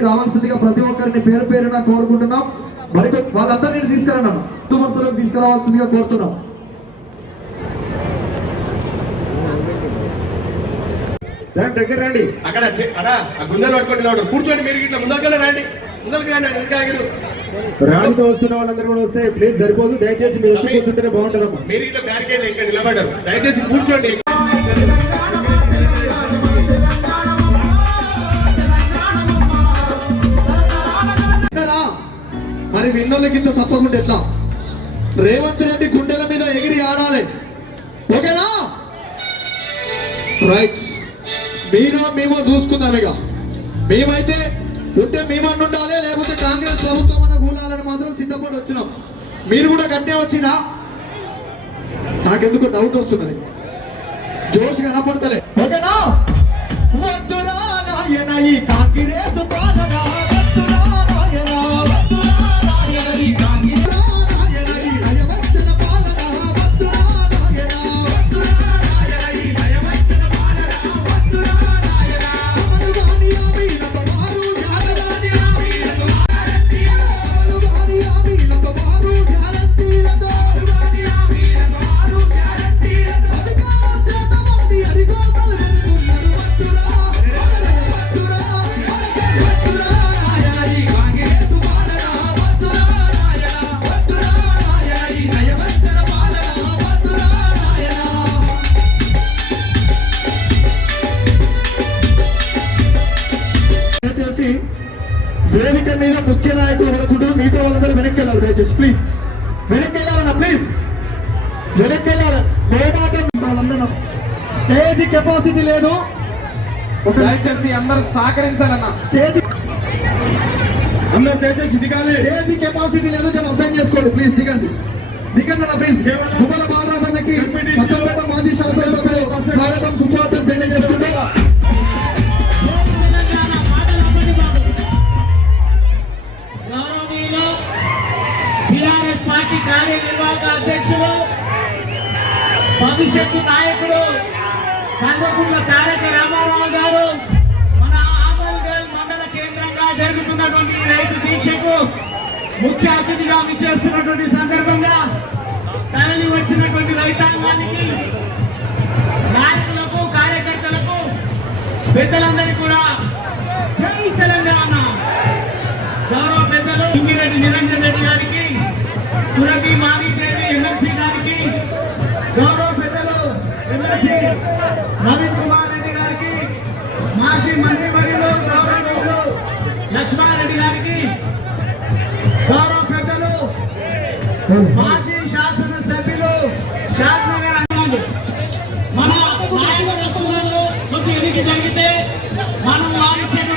ప్రాంగణంలోకి రావాల్సిందిగా ప్రతి ఒక్కరిని పేరు పేరున కోరుకుంటున్నాం. మరి వాళ్ళందరినీ తీసుకురండి వరుసలోకి తీసుకురావాల్సిందిగా కోరుతున్నాం. దగ్గర రండి. అక్కడ చె- అక్కడ ఆ గుండెలు పట్టుకొని నిలబడు. కూర్చోండి మీరు ఇట్లా ముందరకెళ్ళి రండి. ముందరికి రండి ఎందుకు వస్తున్న వాళ్ళందరూ కూడా వస్తే ప్లీజ్ సరిపోదు. దయచేసి మీరు వచ్చి కూర్చుంటేనే బాగుంటుందమ్మా. మీరు ఇట్లా బ్యారికేడ్ ఇక్కడ నిలబడ్డారు. దయచేసి కూర్చోండి. మరి విన్నోళ్ళకి ఇంత సప్పకుంటే ఎట్లా? రేవంత్ రెడ్డి గుండెల మీద ఎగిరి ఆడాలి. ఓకేనా? రైట్ మీరు మేము చూసుకుందాం ఇక. మేమైతే ఉంటే మేమన్నా ఉండాలి లేకపోతే కాంగ్రెస్ ప్రభుత్వం అన్న కూలాలని మాత్రం సిద్ధపడి వచ్చినాం. మీరు కూడా కట్టే వచ్చినా? నాకెందుకు డౌట్ వస్తున్నది. జోష్ కనపడతలే. ఓకేనా? వద్దురా నాయన ఈ కాంగ్రెస్ పాలన దయచేసి అందరూ సహకరించాలన్న స్టేజ్ అందరూ దయచేసి దిగాలి. స్టేజ్ కెపాసిటీ లేదు జనం అర్థం చేసుకోండి ప్లీజ్ దిగండి. దిగండి అన్న ప్లీజ్ కుమల బాలరాజన్నకి మాజీ శాసనసభ్యులు స్వాగతం సుస్వాగతం తెలియజేసుకుంటూ గౌరవనీయులు టిఆర్ఎస్ పార్టీ కార్యనిర్వాహక అధ్యక్షులు భవిష్యత్తు నాయకుడు కల్వకుంట్ల తారక రామారావు గారు ఉన్నటువంటి రైతు దీక్షకు ముఖ్య అతిథిగా విచ్చేస్తున్నటువంటి సందర్భంగా తరలి వచ్చినటువంటి రైతాంగానికి నాయకులకు కార్యకర్తలకు పెద్దలందరికీ కూడా జై తెలంగాణ. గౌరవ పెద్దలు ఇంగిరెడ్డి నిరంజన్ రెడ్డి గారికి సురభి మాణిదేవి ఎమ్మెల్సీ గారికి గౌరవ పెద్దలు ఎమ్మెల్సీ నవీన్ కుమార్ రెడ్డి గారికి మాజీ మంత్రి లక్ష్మారెడ్డి గారికి గౌరవ పెద్దలు మాజీ శాసన సభ్యులు శాసనగారు మన నాయకుడు వస్తున్నారు కొంచెం ఎన్నిక జరిగితే మనం వారిచ్చేటువంటి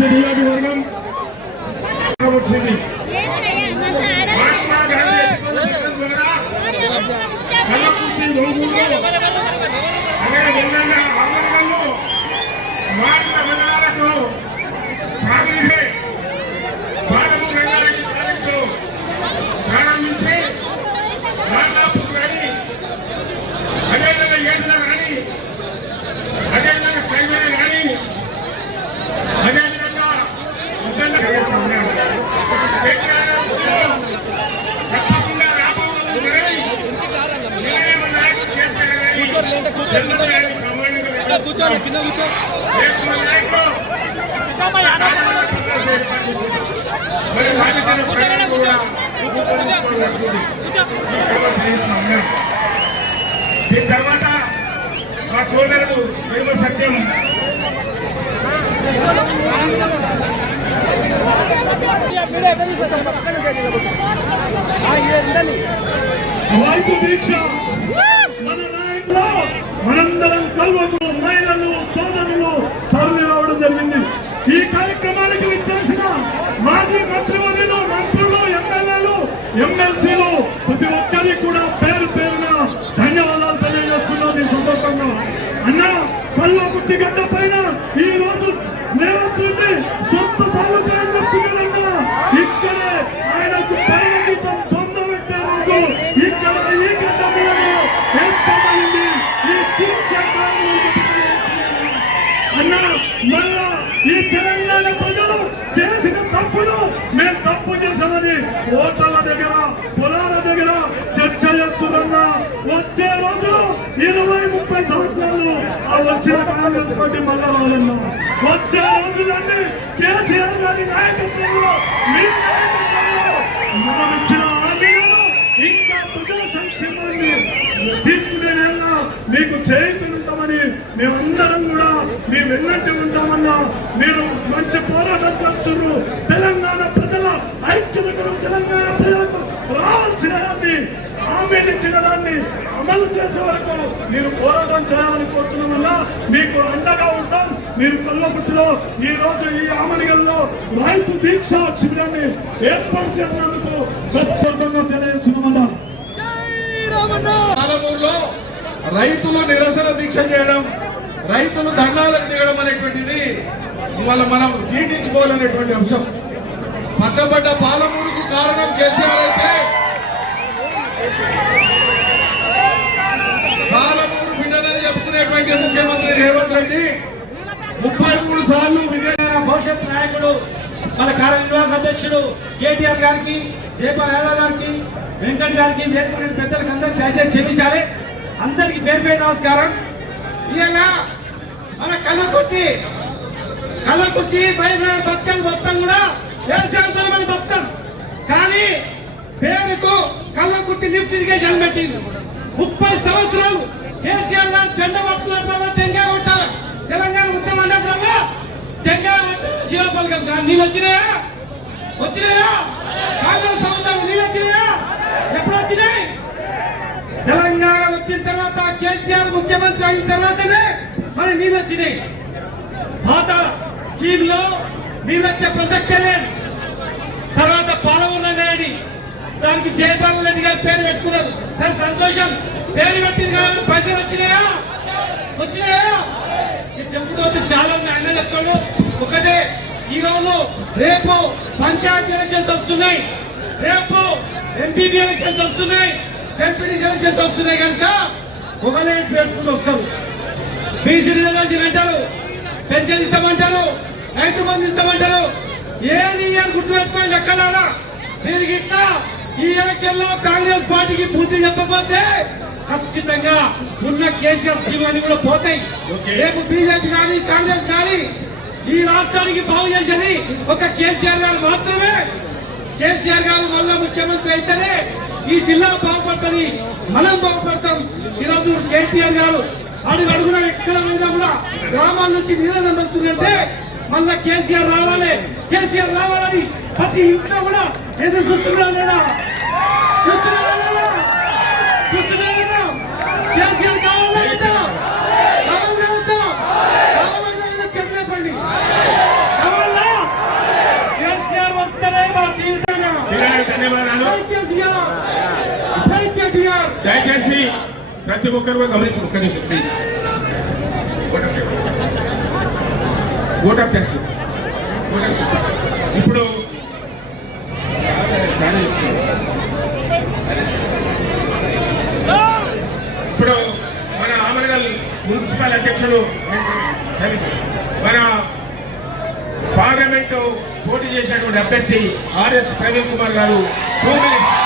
కల్వకుర్తి నియోజకవర్గం వచ్చింది మహాత్మా గాంధీ పథకం ద్వారా కల్వకుర్తి ఒంగోలు అదే వెల్లండ అమరగల్లు మాటల మండలాలకు సాగునీటి బాలము రంగారెడ్డి ప్రాజెక్టు ప్రారంభించి రాళ్ళాపూర్ కానీ అదేవిధంగా ఏజ్ల కానీ అదేవిధంగా కైవేల కానీ అదేవిధంగా ఉద్దండ కేటీఆర్ వచ్చిన తప్పకుండా రాబోతుంది కానీ నిలయమ నాయకుడు కేసీఆర్ గారి జన్మదినాన్ని బ్రహ్మాండంగా కూర్చోండి కింద కూర్చో లేకున్న నాయకుడు రాజకీయ సమావేశం ఏర్పాటు చేసింది. మరి భారతీయ ప్రజలు కూడా ఉపయోగించుకోవాలనుకుంది. ఈ క్రమం చేస్తున్నాం. దీని తర్వాత మా సోదరుడు నిర్మ సత్యం రైతు దీక్ష మన నాయకులు మనందరం కల్వకు You're Nelson. ఇరవై ముప్పై సంవత్సరాలు ఆ వచ్చిన కాంగ్రెస్ పార్టీ మళ్ళా రాదన్నా వచ్చే రోజులన్నీ కేసీఆర్ గారి నాయకత్వంలో మీ నాయకత్వంలో మనం ఇచ్చిన హామీలను ఇంకా ప్రజా సంక్షేమాన్ని తీసుకునే మీకు చేయుతుంటామని మేమందరం కూడా మీ వెన్నట్టు ఉంటామన్నా మీరు మంచి పోరాటం చేస్తున్నారు. ఇచ్చిన దాన్ని అమలు చేసే వరకు మీరు పోరాటం చేయాలని కోరుతున్నామన్నా మీకు అండగా ఉంటాం. మీరు కొల్లపుట్టిలో ఈ రోజు ఈ ఆమనిగల్లో రైతు దీక్ష శిబిరాన్ని ఏర్పాటు చేసినందుకు ప్రత్యేకంగా తెలియజేస్తున్నామన్నా. రైతులు నిరసన దీక్ష చేయడం రైతులు దండాలకు దిగడం అనేటువంటిది ఇవాళ మనం జీర్ణించుకోవాలనేటువంటి అంశం. పచ్చబడ్డ పాలమూరుకు కారణం కేసీఆర్ అయితే పాలమూరు బిడ్డలని చెప్పుకునేటువంటి ముఖ్యమంత్రి రేవంత్ రెడ్డి ముప్పై మూడు సార్లు విదేశ భవిష్యత్ నాయకుడు మన కార్యనిర్వాహక అధ్యక్షుడు కేటీఆర్ గారికి జయపాల్ యాదవ్ గారికి వెంకట్ గారికి వేదిక పెద్దలకు అందరికి దయచేసి క్షమించాలి. అందరికి పేరు పేరు నమస్కారం. ఇలా మన కళ్ళకుర్తి కళ్ళకుర్తి బయట భక్తులు మొత్తం కూడా వ్యవసాయంతో మన భక్తం. కానీ పేరుకు కళ్ళకుర్తి లిఫ్ట్ ఇరిగేషన్ పెట్టింది ముప్పై సంవత్సరాలు కేసీఆర్ గారు చెండ పట్టుకున్నప్పుడు తెంగా కొట్టాలి. తెలంగాణ ఉద్యమం అన్నప్పుడు తెంగా కొట్టారు శివపల్కం కానీ నీళ్ళు వచ్చినాయా? వచ్చినాయా? కాంగ్రెస్ ప్రభుత్వం నీళ్ళు వచ్చినాయా? ఎప్పుడు వచ్చినాయి? తెలంగాణ వచ్చిన తర్వాత కేసీఆర్ ముఖ్యమంత్రి అయిన తర్వాతనే మరి నీళ్ళు వచ్చినాయి. పాత స్కీమ్లో మీరు వచ్చే ప్రసక్తే లేదు. తర్వాత పాలమూరు రంగారెడ్డి దానికి జయపాల్ రెడ్డి గారి పేరు పెట్టుకున్నారు. సరే సంతోషం. పేరు పెట్టింది పైసలు వచ్చినాయా? వచ్చినాయా? చెప్పుకోవద్దు చాలా ఉన్నాయి ఆయన చెప్తాడు. ఒకటే ఈ రోజు రేపు పంచాయతీ ఎలక్షన్స్ వస్తున్నాయి. రేపు ఎంపీపీ ఎలక్షన్స్ వస్తున్నాయి. సెంట్రల్ ఎలక్షన్స్ వస్తున్నాయి కనుక ఒకలే పెట్టుకుని వస్తారు. బీసీ రిజర్వేషన్ అంటారు పెన్షన్ ఇస్తామంటారు రైతు బంధు ఇస్తామంటారు. ఏది అని గుర్తుపెట్టుకోండి ఎక్కడారా మీరు గిట్లా ఈ ఎలక్షన్లో కాంగ్రెస్ పార్టీకి బుద్ధి చెప్పకపోతే ఖచ్చితంగా ఉన్న కేసీఆర్ స్కీమ్ అని కూడా పోతాయి. రేపు బీజేపీ కానీ కాంగ్రెస్ కానీ ఈ రాష్ట్రానికి బాగు చేసేది ఒక కేసీఆర్ గారు మాత్రమే. కేసీఆర్ గారు మళ్ళా ముఖ్యమంత్రి అయితేనే ఈ జిల్లా బాగుపడుతుంది మనం బాగుపడతాం. ఈరోజు కేటీఆర్ గారు అడుగు అడుగున ఎక్కడ పోయినా కూడా గ్రామాల నుంచి నీళ్ళని అందుతుందంటే మళ్ళా కేసీఆర్ రావాలి కేసీఆర్ రావాలని ప్రతి ఇంట్లో కూడా ఎదురు చూస్తున్నా లేదా? చూస్తున్నారా లేదా? చూస్తున్నారా? దయచేసి ప్రతి ఒక్కరు గమనించి ఒక్క నిమిషం ప్లీజ్ ఓట్ ఆఫ్ థ్యాంక్స్ ఇప్పుడు చాలా ఇప్పుడు మన ఆమనగల్ మున్సిపల్ అధ్యక్షుడు మన పార్లమెంటు పోటీ చేసినటువంటి అభ్యర్థి ఆర్ఎస్ ప్రవీణ్ కుమార్ గారు టూ మినిట్స్.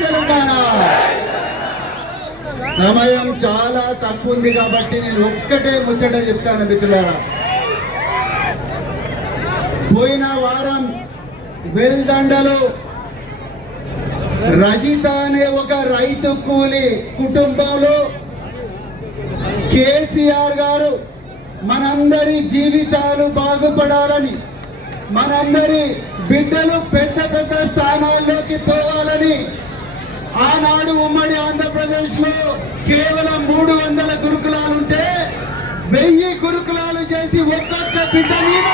తెలంగాణ! సమయం చాలా తక్కువ ఉంది కాబట్టి నేను ఒక్కటే ముచ్చట చెప్తాను మిత్రులారా. పోయిన వారం వెల్దండలు రజిత అనే ఒక రైతు కూలి కుటుంబంలో. కేసీఆర్ గారు మనందరి జీవితాలు బాగుపడాలని మనందరి బిడ్డలు పెద్ద పెద్ద స్థానాల్లోకి పోవాలని ఆనాడు ఉమ్మడి ఆంధ్రప్రదేశ్లో కేవలం మూడు వందల గురుకులాలు ఉంటే వెయ్యి గురుకులాలు చేసి ఒక్కొక్క బిడ్డ మీద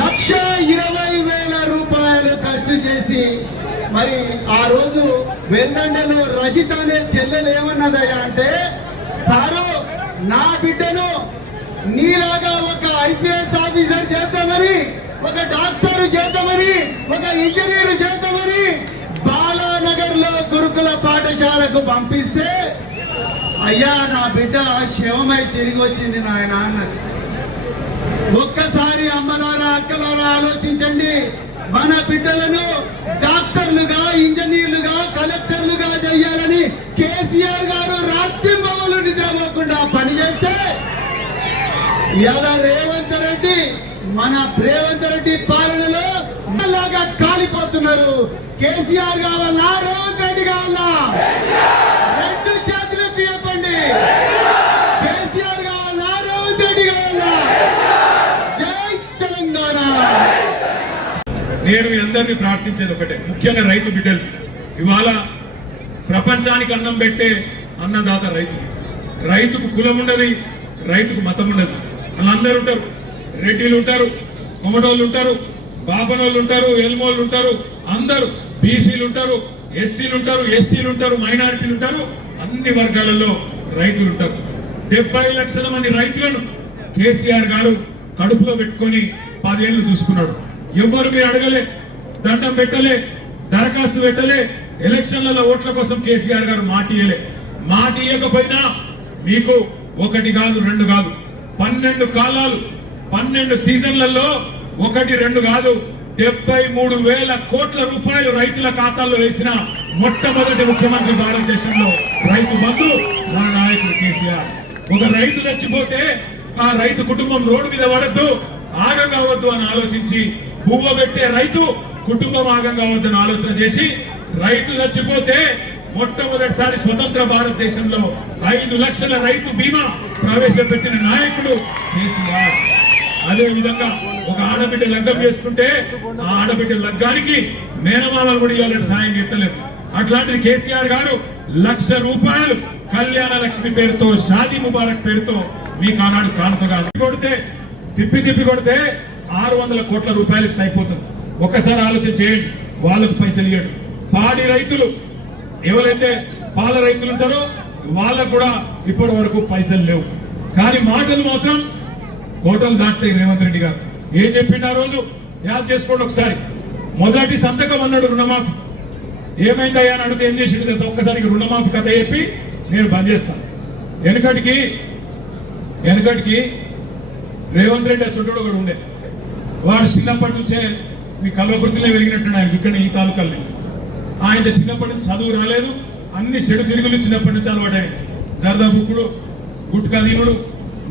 లక్ష ఇరవై వేల రూపాయలు ఖర్చు చేసి మరి ఆ రోజు వెల్లండలో రజిత అనే చెల్లెలు ఏమన్నదయ్యా అంటే సారు నా బిడ్డను నీలాగా ఒక ఐపీఎస్ ఆఫీసర్ చేద్దామని ఒక డాక్టర్ చేద్దామని ఒక ఇంజనీర్ చేద్దామని బాలానగర్లో గురుకుల పాఠశాలకు పంపిస్తే అయ్యా నా బిడ్డ శవమై తిరిగి వచ్చింది నాయన అన్నది. ఒక్కసారి అమ్మలారా అక్కలారా ఆలోచించండి. మన బిడ్డలను డాక్టర్లుగా ఇంజనీర్లుగా కలెక్టర్లుగా చేయాలని కేసీఆర్ గారు రాత్రింబవలు నిద్రపోకుండా పనిచేస్తే ఇలా రేవంత్ రెడ్డి మన రేవంత్ రెడ్డి పాలనలో లాగా కాలిపోతున్నారు. కేసీఆర్ కావాలా రేవంత్ రెడ్డి కావాలా? రెండు చేతులు చెప్పండి కేసీఆర్ కావాలా రేవంత్ రెడ్డి కావాలా జై తెలంగాణ నేను మీ అందరినీ ప్రార్థించేది ఒకటే. ముఖ్యంగా రైతు బిడ్డలు. ఇవాళ ప్రపంచానికి అన్నం పెట్టే అన్నదాత రైతు. రైతుకు కులం ఉండదు రైతుకు మతం ఉండదు వాళ్ళందరూ ఉంటారు. రెడ్డిలు ఉంటారు కొమటోళ్ళు ఉంటారు బాబనోళ్ళు ఉంటారు ఎల్మోళ్ళు ఉంటారు అందరూ బీసీలు ఉంటారు ఎస్సీలు ఉంటారు ఎస్టీలు ఉంటారు మైనారిటీలు ఉంటారు అన్ని వర్గాలలో రైతులు ఉంటారు. డెబ్బై లక్షల మంది రైతులను కేసీఆర్ గారు కడుపులో పెట్టుకొని పదేళ్ళు చూసుకున్నాడు. ఎవ్వరు మీరు అడగలే దండం పెట్టలే దరఖాస్తు పెట్టలే ఎలక్షన్లలో ఓట్ల కోసం కేసీఆర్ గారు మాట ఇయ్యలే. మాట ఇయ్యకపోయినా మీకు ఒకటి కాదు రెండు కాదు. పన్నెండు కాలాలు పన్నెండు సీజన్లలో ఒకటి రెండు కాదు. డెబ్బై మూడు వేల కోట్ల రూపాయలు రైతుల ఖాతాల్లో వేసిన మొట్టమొదటి ముఖ్యమంత్రి భారతదేశంలో రైతు బంధు మన నాయకుడు కేసీఆర్. ఒక రైతు చచ్చిపోతే ఆ రైతు కుటుంబం రోడ్డు మీద పడద్దు ఆగం కావద్దు అని ఆలోచించి పువ్వ పెట్టే రైతు కుటుంబం ఆగం వద్దని ఆలోచన చేసి రైతు చచ్చిపోతే మొట్టమొదటిసారి స్వతంత్ర భారతదేశంలో ఐదు లక్షల రైతు బీమా ప్రవేశపెట్టిన నాయకుడు కేసీఆర్. అదే విధంగా ఒక ఆడబిడ్డ లగ్గం చేసుకుంటే ఆ ఆడబిడ్డ లగ్గానికి మేనమామలు కూడా ఇవ్వాలని సాయం చేస్తలేదు అట్లాంటిది కేసీఆర్ గారు లక్ష రూపాయలు కళ్యాణ లక్ష్మి పేరుతో షాదీ ముబారక్ పేరుతో మీకు ఆనాడు కానుకగా కొడితే తిప్పి తిప్పి కొడితే ఆరు వందల కోట్ల రూపాయలు ఇస్తే అయిపోతుంది. ఒక్కసారి ఆలోచన చేయండి. వాళ్ళకు పైసలు ఇవ్వండి పాడి రైతులు ఎవరైతే పాల రైతులు ఉంటారో వాళ్ళకు కూడా ఇప్పటి వరకు పైసలు లేవు. కానీ మాటలు మాత్రం కోటలు దాటుతాయి రేవంత్ రెడ్డి గారు. ఏం చెప్పిండు ఆ రోజు? యాద్ చేసుకోండి ఒకసారి. మొదటి సంతకం అన్నాడు రుణమాఫీ. ఏమైందయ్యా అని అడిగితే ఏం చేసిండు తెలుసా? ఒక్కసారికి రుణమాఫీ కథ చెప్పి నేను బంద్ చేస్తాను వెనుకటికి వెనుకటికి రేవంత్ రెడ్డి అసలు కూడా ఉండే. వాడు చిన్నప్పటి నుంచే మీ కల్వకృతిలో వెలిగినట్టు ఆయన ఇక్కడ ఈ తాలూకాల్ని ఆయన చిన్నప్పటి నుంచి చదువు రాలేదు అన్ని చెడు తిరుగులు చిన్నప్పటి నుంచి అలవాటాయి జరదా బుక్కుడు గుట్కా తినుడు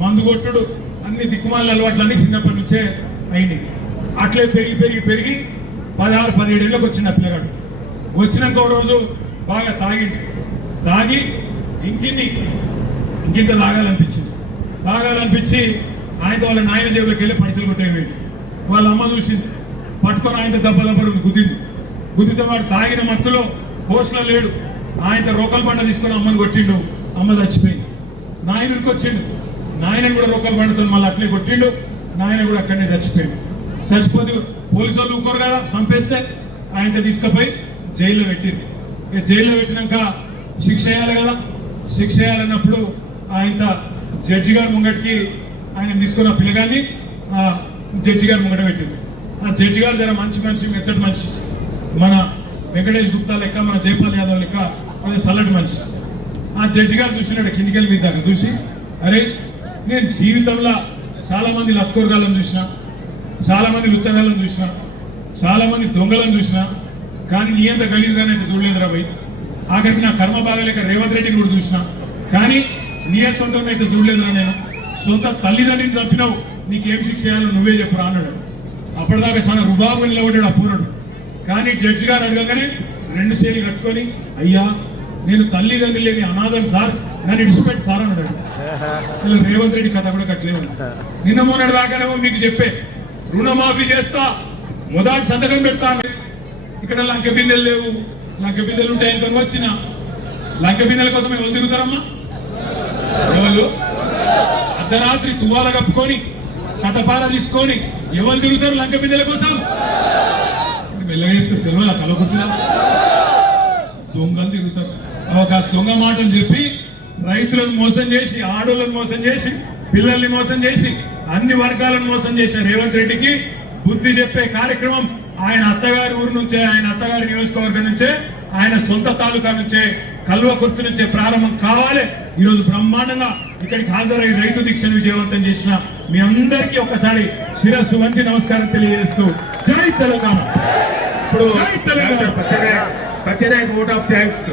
మందు కొట్టుడు అన్ని దిక్కుమాల అలవాట్లు అన్ని చిన్నప్పటి నుంచే అయింది అట్లే పెరిగి పెరిగి పెరిగి పదహారు పదిహేడు ఏళ్ళకి వచ్చిన పిల్లగాడు. వచ్చినాక ఒక రోజు బాగా తాగిండు. తాగి ఇంకిన్ని ఇంకింత తాగాలనిపించింది. తాగాలనిపించి ఆయనతో వాళ్ళ నాయన జేబులోకి వెళ్ళి పైసలు కొట్టేవి వాళ్ళ అమ్మ చూసింది పట్టుకొని ఆయన దెబ్బ దెబ్బలు గుద్దింది. గుద్దితే వాడు తాగిన మత్తులో హోస్లో లేడు. ఆయన రోకల్ బండ తీసుకొని అమ్మని కొట్టిండు. అమ్మ చచ్చిపోయింది. నాయనకి వచ్చిండు. నాయన కూడా రోకల్ బండతో మళ్ళీ అట్లే కొట్టిండు. నాయన కూడా అక్కడనే చచ్చిపోయిండు. చచ్చిపోతే పోలీసు వాళ్ళు ఊకోరు కదా? చంపేస్తే ఆయన తీసుకుపోయి జైల్లో పెట్టింది. ఇక జైల్లో పెట్టినాక శిక్ష వేయాలి కదా? శిక్ష వేయాలన్నప్పుడు ఆయన జడ్జి గారి ముంగటికి ఆయన తీసుకున్న పిల్లగాన్ని ఆ జడ్జి గారు ముంగట పెట్టింది. ఆ జడ్జి గారు జర మంచి మనిషి మెత్తటి మనిషి. మన వెంకటేష్ గుప్తా లెక్క మన జైపాల్ యాదవ్ లెక్క మన సల్లటి మనిషి. ఆ జడ్జి గారు చూసినాడు కిందికి వెళ్ళి దాకా చూసి అరే నేను జీవితంలో చాలామంది లత్కూరగాళ్ళని చూసిన చాలామంది లుచ్చగాళ్ళని చూసిన చాలామంది దొంగలను చూసిన కానీ నీ అంత గలీజ్గానే అయితే చూడలేదురా భయ్. ఆఖరికి నా కర్మ బాగలేక రేవంత్ రెడ్డిని కూడా చూసిన. కానీ నీ సొంతం అయితే చూడలేదురా నేను. సొంత తల్లిదండ్రిని చంపినావు. నీకేం శిక్ష చేయాలో నువ్వే చెప్పరా అన్నాడు. అప్పటిదాకా చాలా రుబాబు నిలబడ్డాడు ఆ పూరడు కానీ జడ్జి గారు అడగగానే రెండు సేలు కట్టుకొని అయ్యా నేను తల్లిదండ్రులు లేని అనాథం సార్ నన్ను ఇడిచిపెట్టి సార్ అన్నాడు. ఇలా రేవంత్ రెడ్డి కథ కూడా కట్టలేదు నిన్న మొన్నటి దాకానేమో మీకు చెప్పే రుణమాఫీ చేస్తా మొదటి సంతకం పెడతాను ఇక్కడ లంక బిందెలు లేవు. లంక బిందెలు ఉంటాయి ఎంత వచ్చిన. లంక బిందెల కోసం ఎవరు తిరుగుతారమ్మా? ఎవరు? అర్ధరాత్రి తువాల కప్పుకొని కట్టపాల తీసుకొని ఎవరు తిరుగుతారు లంక బిందెల కోసం? మెల్లగా చెప్తారు తెలియదు కలవకుంటున్నా దొంగలు తిరుగుతారు. ఒక దొంగ మాటలు చెప్పి రైతులను మోసం చేసి ఆడోళ్ళను మోసం చేసి పిల్లల్ని మోసం చేసి అన్ని వర్గాలను మోసం చేసిన రేవంత్ రెడ్డికి బుద్ధి చెప్పే కార్యక్రమం ఆయన అత్తగారి ఊరు నుంచే ఆయన అత్తగారి నియోజకవర్గం నుంచే ఆయన సొంత తాలూకా నుంచే కల్వకుర్తి నుంచే ప్రారంభం కావాలి. ఈరోజు బ్రహ్మాండంగా ఇక్కడికి హాజరై రైతు దీక్షను విజయవంతం చేసిన మీ అందరికీ ఒకసారి శిరస్సు వంచి నమస్కారం తెలియజేస్తూ జై తెలంగాణ. ఇప్పుడు ప్రత్యేక ప్రత్యేక ఓట్ ఆఫ్ థ్యాంక్స్